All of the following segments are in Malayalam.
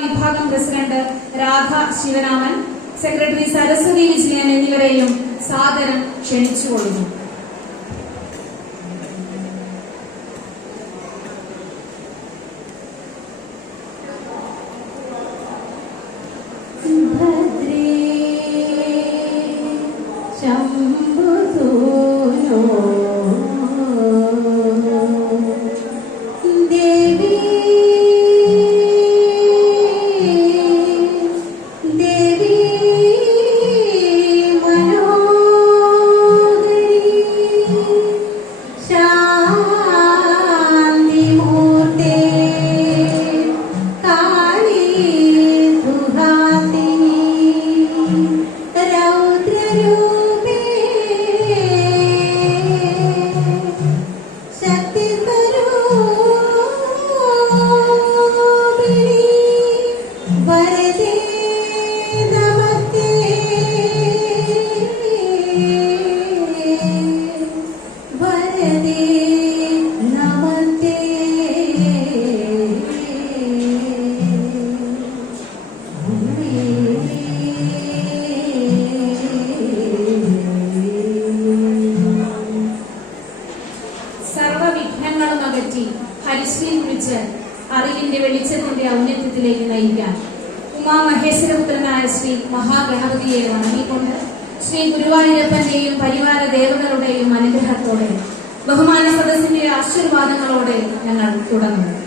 വിഭാഗം പ്രസിഡന്റ് രാധ ശിവരാമൻ സെക്രട്ടറി സരസ്വതി വിജയൻ എന്നിവരെയും സാദരം ക്ഷണിച്ചുകൊള്ളുന്നു. മഹാഗണപതിയെ വണങ്ങിക്കൊണ്ട് ശ്രീ ഗുരുവായൂരപ്പന്റെയും പരിവാര ദേവതകളുടെയും അനുഗ്രഹത്തോടെ ബഹുമാന സദസ്സിന്റെ ആശീർവാദങ്ങളോടെ ഞങ്ങൾ തുടങ്ങുന്നു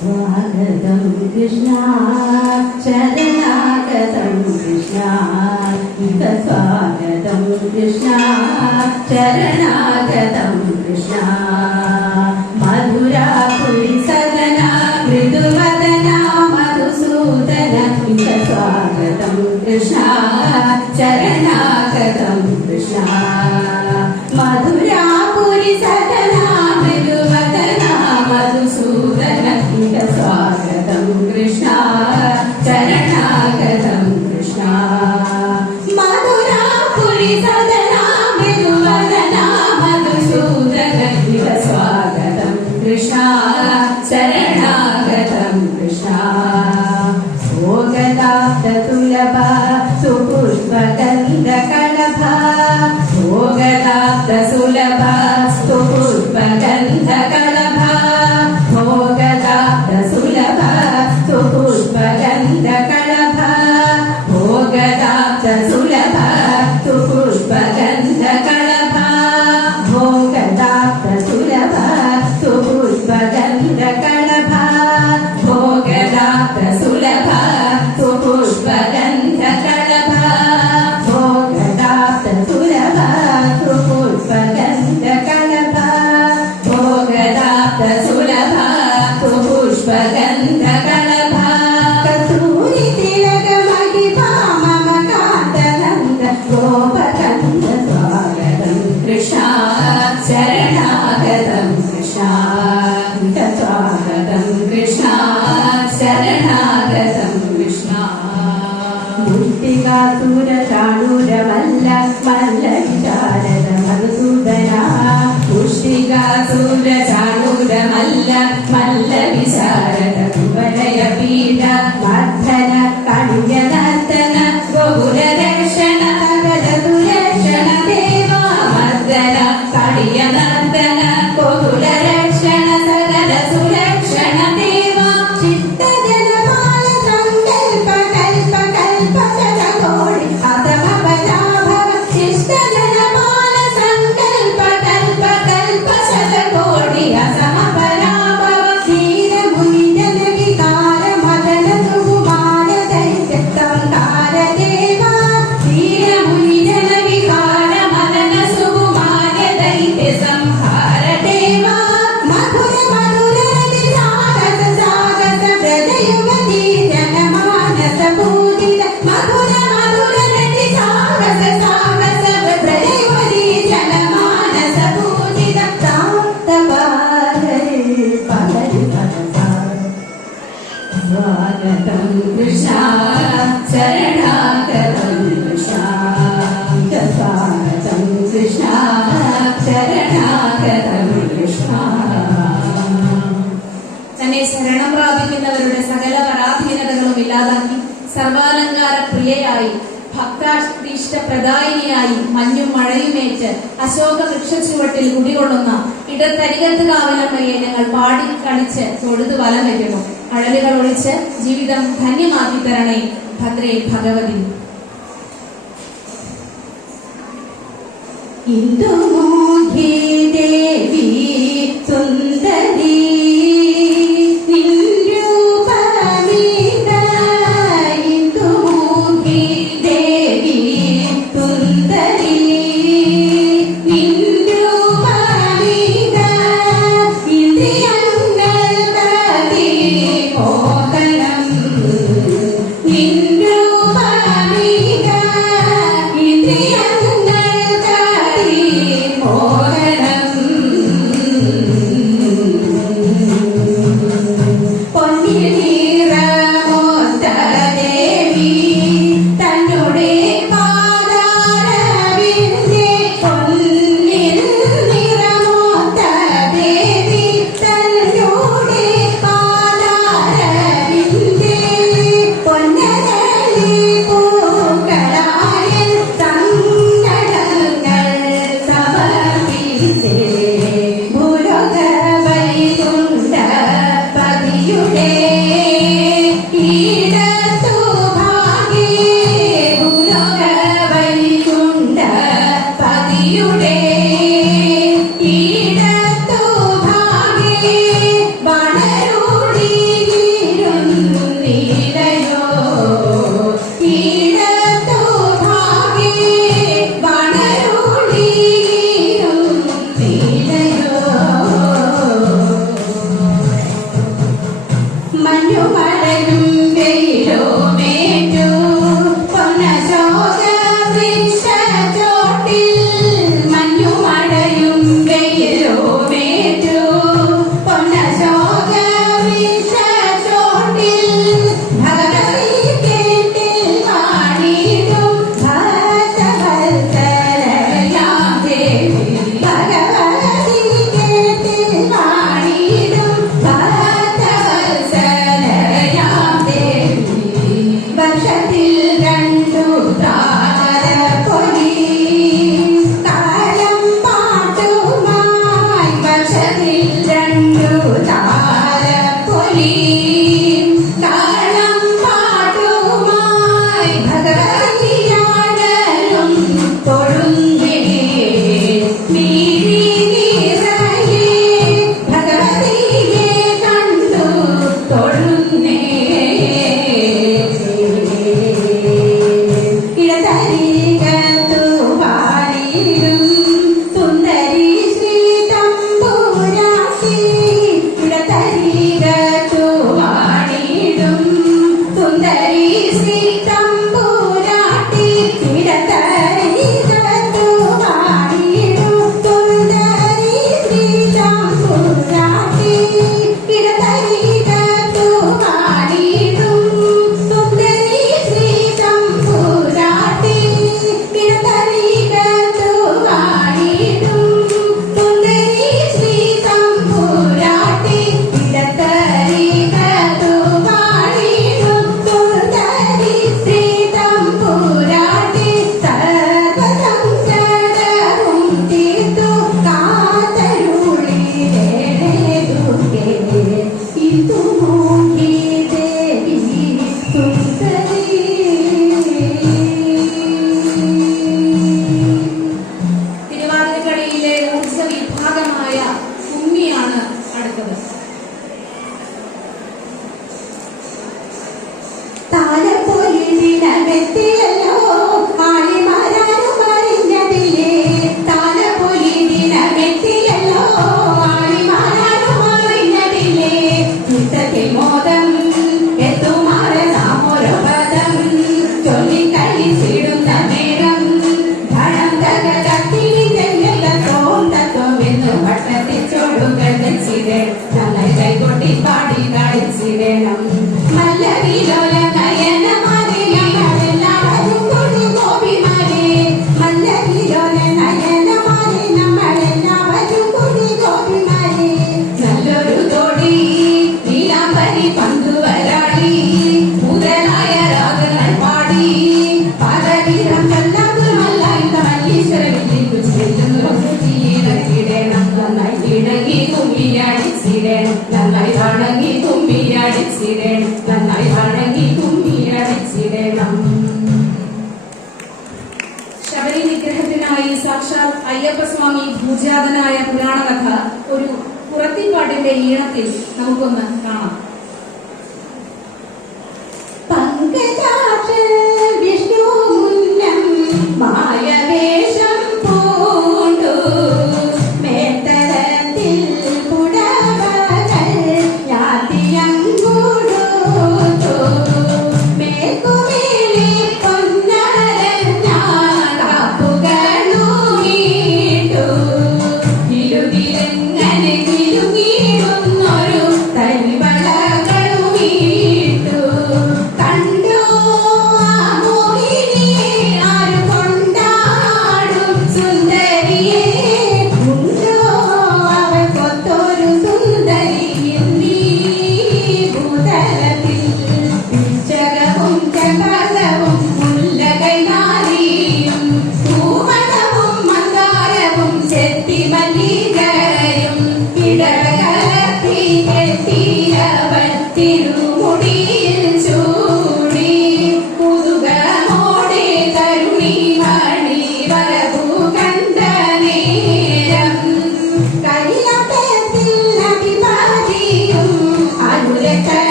स्वागतं कृष्णा चरणागतं कृष्णा पित स्वागतं कृष्णा चरणागतं कृष्णा। मधुरा पुलिसदना मृदुवदना मधुसूदन पित स्वागतं कृष्णा चरणागतं कृष्णा। തന്നെ ശരണം പ്രാപിക്കുന്നവരുടെ സകല പരാധീനതകളും ഇല്ലാതാക്കി സർവാലങ്കാര പ്രിയയായി ഭക്താഷ്ടീഷ്ട പ്രദായിനിയായി മഞ്ഞും മഴയുമേറ്റ് അശോക വൃക്ഷച്ചുവട്ടിൽ കുടികൊള്ളുന്ന ഇടത്തരികത്ത് കാവലമ്മയെ ഞങ്ങൾ പാടി കളിച്ച് തൊഴുതു വലം വരുന്നു അഴലുകൾ ഒളിച്ച് ജീവിതം ധന്യമാക്കി തരണേ ഭദ്രേ ഭഗവതി. ഇന്ദുമോഹി ദേവി സുന്ദരി വെച്ചിടണം നന്നായി വണങ്ങി കുമ്പിട വെച്ചിടണം ശബരി നിഗ്രഹത്തിനായി സാക്ഷാൽ അയ്യപ്പസ്വാമി പൂജാതനായ പുരാണകഥ ഒരു പുറത്തിപ്പാട്ടിന്റെ ഈണത്തിൽ നമുക്കൊന്ന് കാണാം. പങ്കജാക്ഷ വിഷ്ണു മുന്നം മായവേ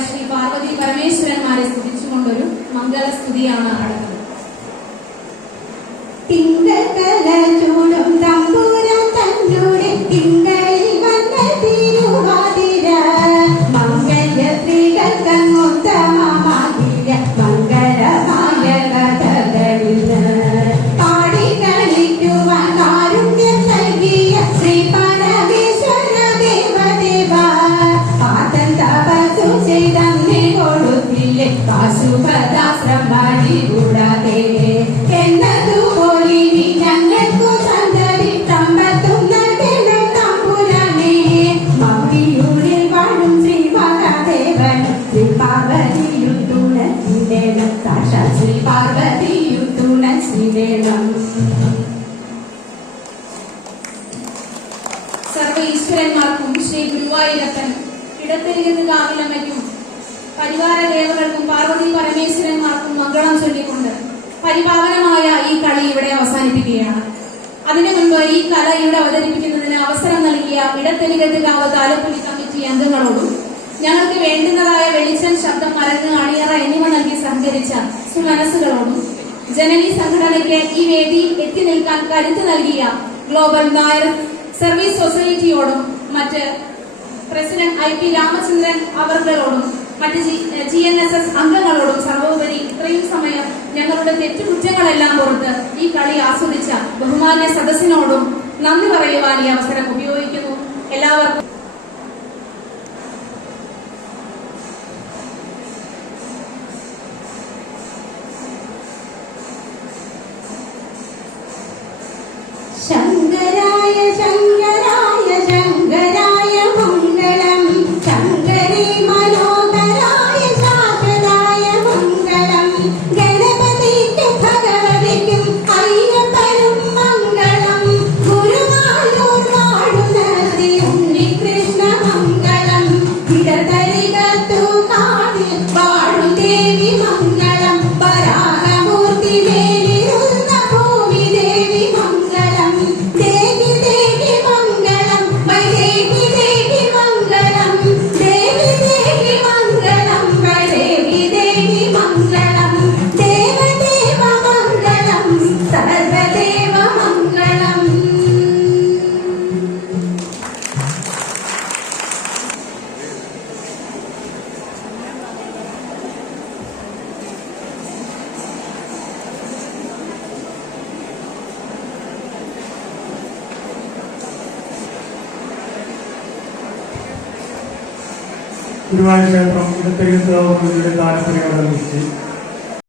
ശ്രീ പാർവതി പരമേശ്വരന്മാരെ സ്തുതിച്ചുകൊണ്ടൊരു മംഗളസ്തുതിയാണ് അടുത്തത് മഹാദേവൻ ശ്രീ പാർവതിയുത്തുണ സാക്ഷാ ശ്രീ പാർവതിയുത്തുണ ശ്രീവേണം സർവ ഈശ്വരന്മാർക്കും ശ്രീ ഗുരുവായൂരപ്പൻ ഇടത്തിരികത്ത് കാവിലമ്മയ്ക്കും പരിവാര ദേവകൾക്കും പാർവതി പരമേശ്വരന്മാർക്കും മംഗളം ചൊല്ലിക്കൊണ്ട് പരിപാവനമായ ഈ കളി ഇവിടെ അവസാനിപ്പിക്കുകയാണ്. അതിനു മുൻപ് ഈ കല ഇവിടെ അവതരിപ്പിക്കുന്നതിന് അവസരം നൽകിയ ഇടത്തെരികത്ത് കാവ് താലപ്പൊലി കമ്മിറ്റി അംഗങ്ങളോടും ഞങ്ങൾക്ക് വേണ്ടുന്നതായ വെളിച്ചം ശബ്ദം മരങ്ങ് അണിയറ എന്നിവ നൽകി സഹകരിച്ച സുമനസ്സുകളോടും ജനനി സംഘടനയ്ക്ക് ഈ വേദി എത്തി നിൽക്കാൻ കരുത്ത് നൽകിയ ഗ്ലോബൽ നായർ സർവീസ് സൊസൈറ്റിയോടും മറ്റ് പ്രസിഡന്റ് ഐ പി രാമചന്ദ്രൻ അവർകളോടും മറ്റ് ജി എൻ എസ് എസ് അംഗങ്ങളോടും സർവോപരി ഇത്രയും സമയം ഞങ്ങളുടെ തെറ്റുകുറ്റങ്ങളെല്ലാം പുറത്ത് ഈ കളി ആസ്വദിച്ച ബഹുമാന്യ സദസ്സിനോടും നന്ദി പറയുവാൻ ഈ അവസരം ഉപയോഗിക്കുന്നു. എല്ലാവർക്കും